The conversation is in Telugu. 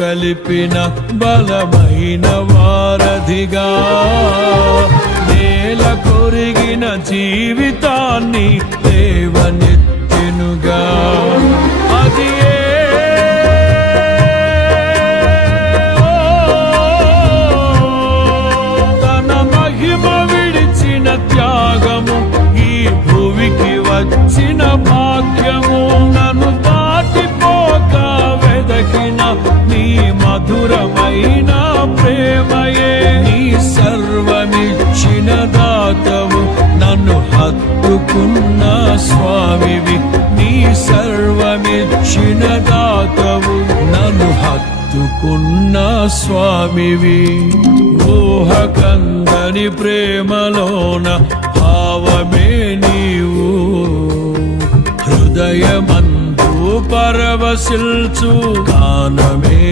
కలిపిన బలమైన వారధిగా నేల కొరిగిన జీవితాన్ని లేవనెత్తెనుగా. అది తన మహిమ విడిచిన త్యాగము, ఈ భూమికి వచ్చిన భాగ్యము. నన్ను దాటిపోక వెదకిన నీ మధురమైన ప్రేమయే. నీ సర్వమిచ్చిన దాతవు, నన్ను హత్తుకున్న స్వామివి. నీ సర్వమిచ్చిన దాతవు, నన్ను హత్తుకున్న స్వామివి. ఊహకందని ప్రేమలోన భావమే నీవు, హృదయమందు పరవశిల్చు గానమే